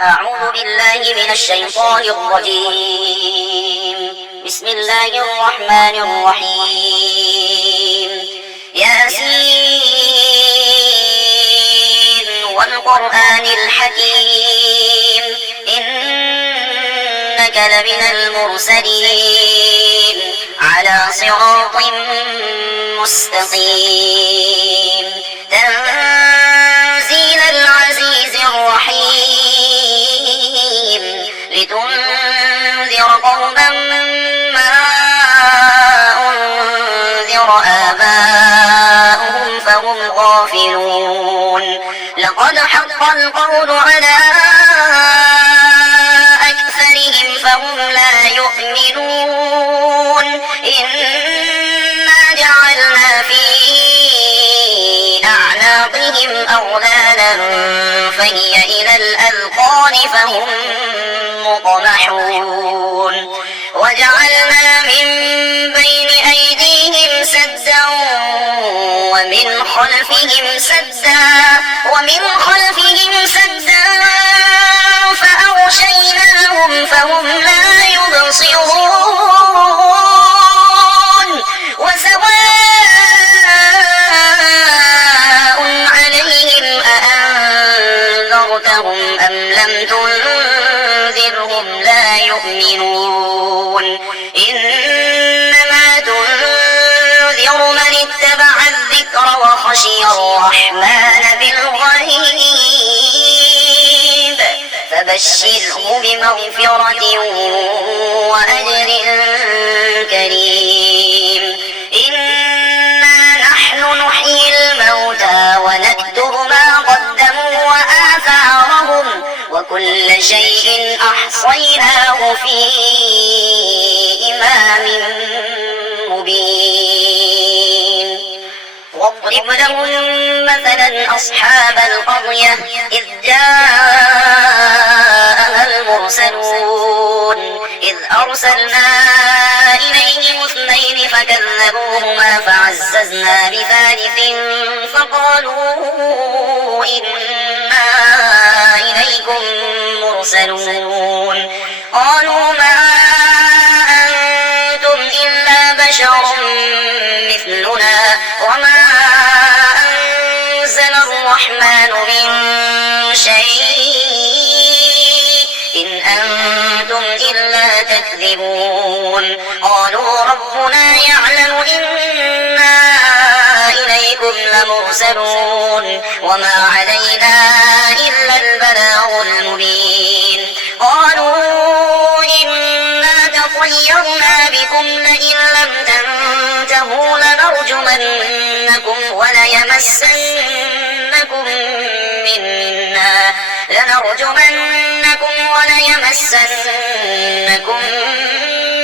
أعوذ بالله من الشيطان الرجيم. بسم الله الرحمن الرحيم. ياسين والقرآن الحكيم إنك لمن المرسلين على صراط مستقيم تنزيل العزيز الرحيم لتنذر قوما ما أنذر آباؤهم فهم غافلون لقد حق القول على أكثرهم فهم لا يؤمنون إنا جعلنا في أعناقهم أغلالا فهي إلى الأذقان فهم مقمحون وجعلنا من بين أيديهم سدا ومن خلفهم سدا فأغشيناهم فهم لا يبصرون وسواء عليهم أأنذرتهم أم لم تنذرهم لا يؤمنون إنما تنذر من اتبع الذكر وخشي الرحمن بالغيب فبشره بمغفرة وأجر كريم إنا نحن نحيي الموتى ونكتب ما قدموا وآثارهم وكل شيء أحصيناه في إمام مبين واضرب لهم مثلا أصحاب القرية إذ جاءها المرسلون إذ أرسلنا إليهم اثنين فكذبوهما فعززنا بثالث فقالوا إنا إليكم مرسلون قالوا ما أنتم إلا بشر مثلنا وما أنزل الرحمن من شيء إن أنتم إلا تكذبون قالوا ربنا يعلم إنا إليكم لمرسلون وما علينا إلا البلاغ المبين قالوا إنا تطيرنا بكم لئن لم تنتهوا لنرجمنكم وليمسنكم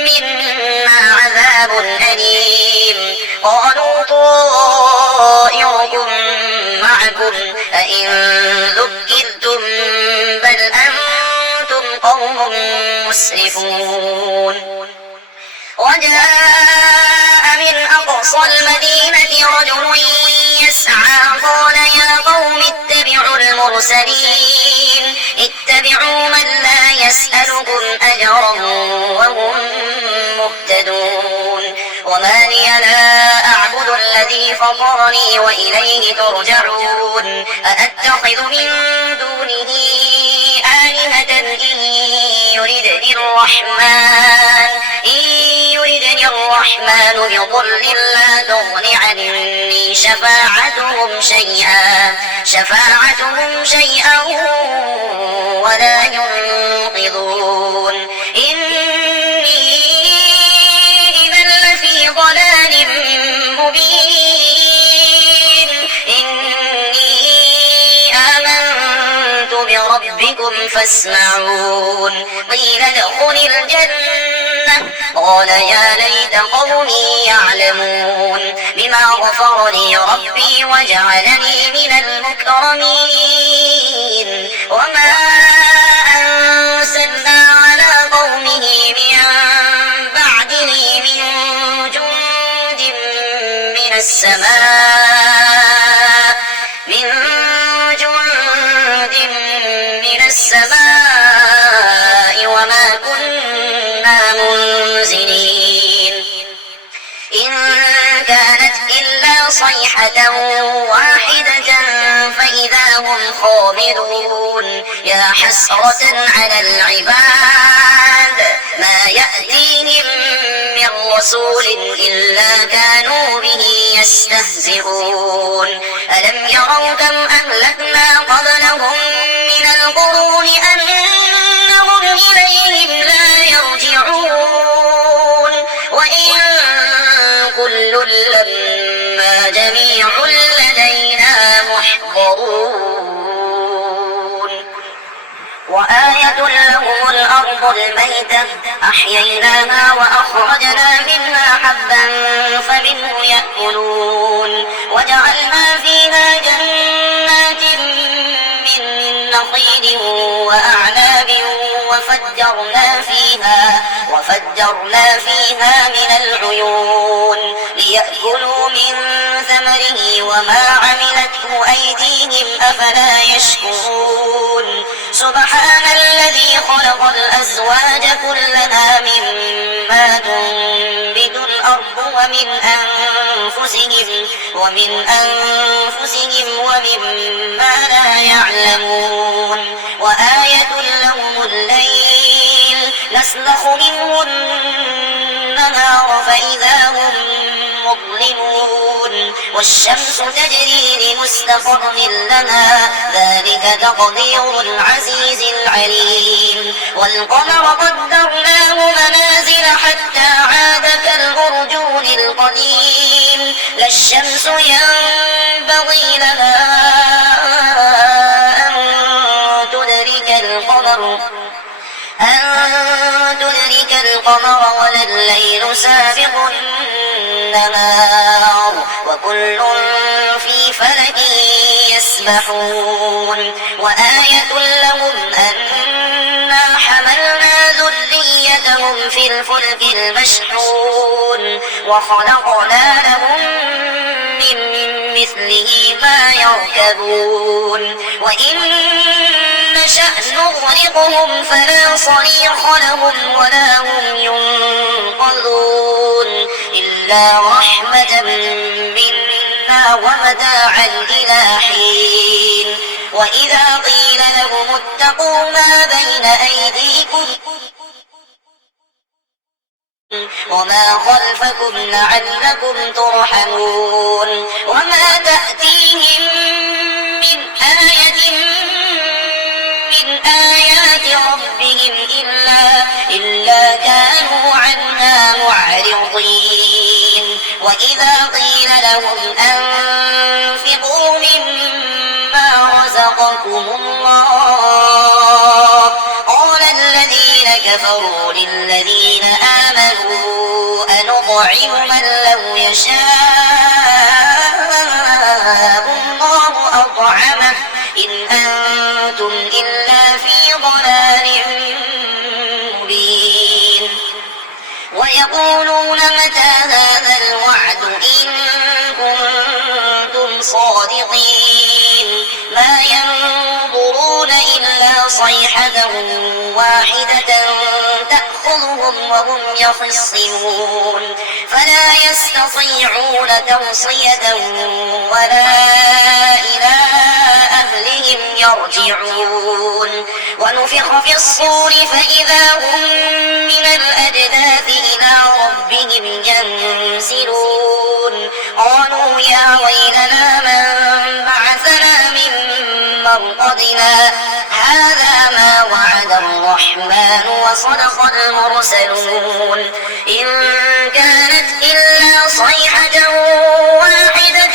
منا عذاب أليم قالوا طائركم معكم أئن ذكرتم بل أنتم قوم مسرفون وجاء من أقصى المدينة رجل يسعى قال يا قوم اتبعوا المرسلين اتبعوا من لا يسألكم أجرا وهم مهتدون وما لي لا أعبد الذي فطرني وإليه ترجعون أأتخذ من دونه آلهة إن يردني الرحمن بضر لا تغن عني شفاعتهم شيئا ولا ينقذون إني إذا لفي ضلال مبين إني آمنت بربكم فاسمعون قيل ادخل الجنة قال يا ليت قومي يعلمون بما غفر لي ربي وجعلني من المكرمين وما أنزلنا على قومه من بعده من جند من السماء السماء صيحة واحدة فإذا هم خامدون يا حسرة على العباد ما يأتيهم من رسول إلا كانوا به يستهزئون ألم يروا كم أهلكنا قبلهم من القرون أنهم إليهم لا يرجعون وإن كل لما جميع لدينا محضرون وآية لهم الأرض الميتة أحييناها وأخرجنا منها حبا فمنه يأكلون وجعلنا فيها جنات من نخيل وأعناب وفجرنا فيها من العيون ليأكلوا من ثمره وما عملته أيديهم أفلا يشكرون سبحان الذي خلق الأزواج كلها مما تنبت الأرض ومن أنفسهم ومما لا يعلمون وآية لهم الليل نسلخ منه النهار فإذا هم مظلمون والشمس تجري لمستقر لها ذلك تقدير العزيز العليم والقمر قدرناه منازل حتى عاد كالأرجون القديم لا الشمس ينبغي لها أن تدرك القمر ولا الليل سابق النهار وكل في فلك يسبحون وآية لهم أنا حملنا ذريتهم في الفلك المشحون وخلقنا لهم من مثله ما يركبون وإن نشأ نغرقهم فلا صريخ لهم ولا هم ينقذون إلا رحمة منا ومتاعا إلى حين وإذا قيل لهم اتقوا ما بين أيديكم وما خلفكم لعلكم ترحمون وما تأتيهم من آية من آيات ربهم إلا كانوا عنها معرضين وإذا قيل لهم أنفقوا مما رزقكم الله قال الذين كفروا للذين آمنوا أنطعم من لو يشاء الله أطعمه إن أنتم إلا في ضلال مبين ويقولون متى هذا الوعد إن كنتم صادقين ما ينظرون إلا صيحة واحدة تأخذهم وهم يخصمون فلا يستطيعون توصية ولا إلى أهلهم يرجعون ونفخ في الصور فإذا هم من الأجداث إلى ربهم ينسلون قالوا يا ويلنا من بعثنا من مرقدنا هذا ما وعد الرحمن وصدق المرسلون إن كانت إلا صيحة واحدة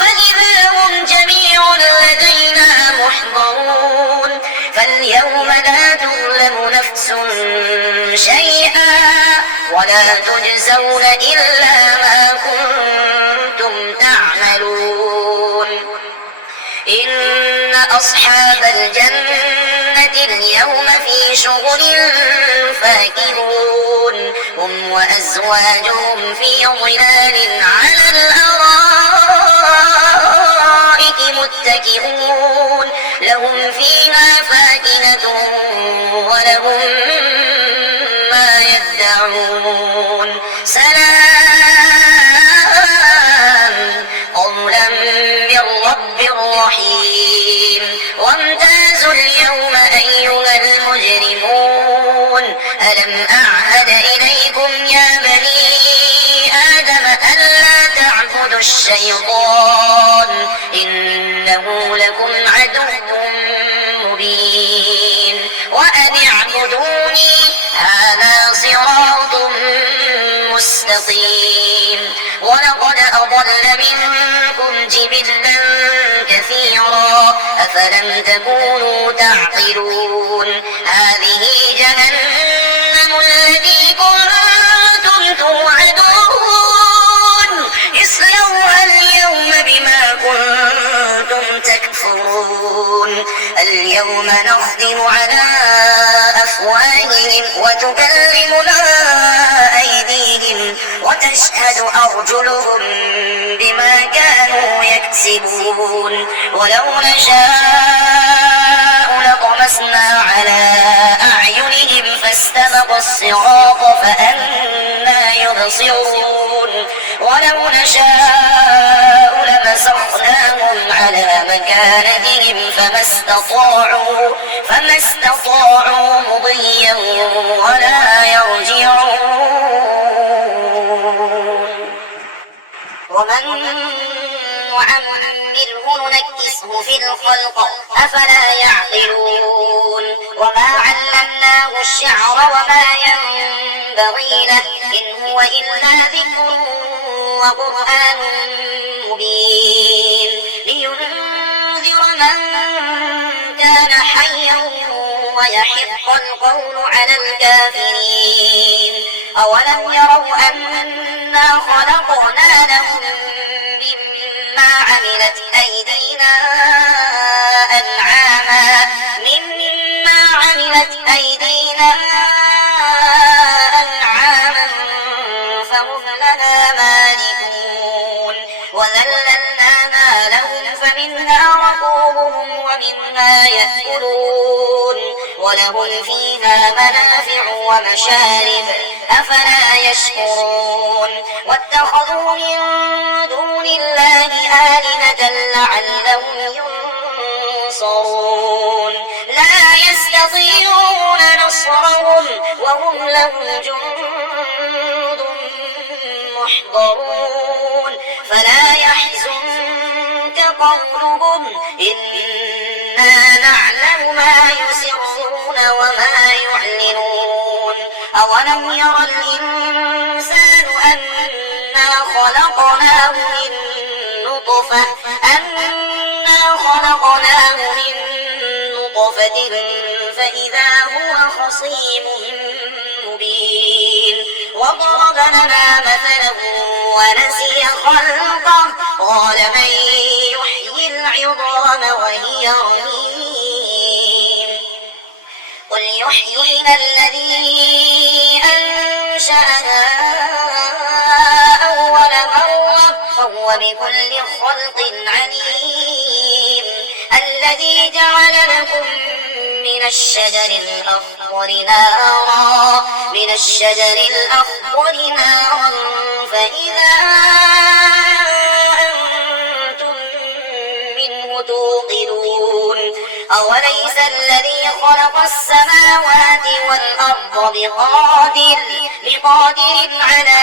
فإذا هم جميع لدينا محضرون فاليوم لا تظلم نفس شيئا ولا تجزون إلا ما كنتم تعملون إن أصحاب الجنة اليوم في شغل فاكهون هم وأزواجهم في ظلال على الأرائك متكئون لهم فيها فاكهة ولهم ما يدعون سلام اليوم أيها المجرمون ألم أعهد إليكم يا بني آدم ألا تعبدوا الشيطان إنه لكم عدو مبين وأن اعبدوني هذا صراط مستقيم ولقد أضل منكم جبلا كثيرا أفلم تكونوا تعقلون هذه جهنم التي كنتم توعدون اصلوها اليوم بما كنتم تكفرون اليوم نختم على أفواههم وتكلمنا أيديهم وتشهد أرجلهم بما كانوا يكسبون ولو نشاء لطمسنا على أعينهم فاستبقوا الصراط فأنى يبصرون ولو نشاء لمسخناهم على مكانتهم فما استطاعوا مضيا ولا يرجعون ومن نعمره ننكسه في الخلق أفلا يعقلون وما علمناه الشعر وما ينبغي له إن هو إلا ذكر وقرآن مبين لينذر من كان حيا ويحق القول على الكافرين أولم يروا أنا خلقنا لهم مما عملت أيدينا أنعاما فهم لها مالكون وذللناها لهم فمنها ركوبهم ومنها يأكلون ولهم فيها منافع ومشارب أفلا يشكرون واتخذوا من دون الله آلهة لعلهم ينصرون لا يستطيعون نصرهم وهم لهم جند محضرون فلا يحزنك قولهم إنا نعلم ما يسرون وما يعلنون أولم ير الإنسان أنا خلقناه من نطفة فإذا هو خصيم مبين وضرب لنا مثلا ونسي خلقه قال من يحيي العظام وهي رميم قل يحييها الذي أنشأها أول مرة وهو بكل خلق عليم الذي جعل لكم من الشجر الأخضر نارا فإذا أنتم منه توقدون أوليس الذي خلق السماوات والأرض بقادر على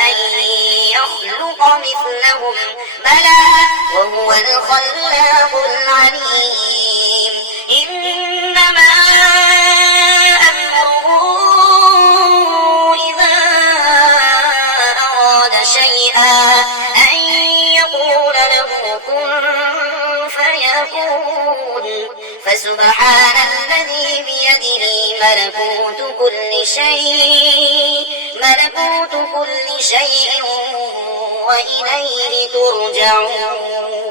أن يخلق مثلهم بلى وهو الخلاق العليم إنما أمره إذا أراد شيئا أن يقول له كن فيكون فسبحان الذي بيده ملكوت كل شيء وإليه ترجعون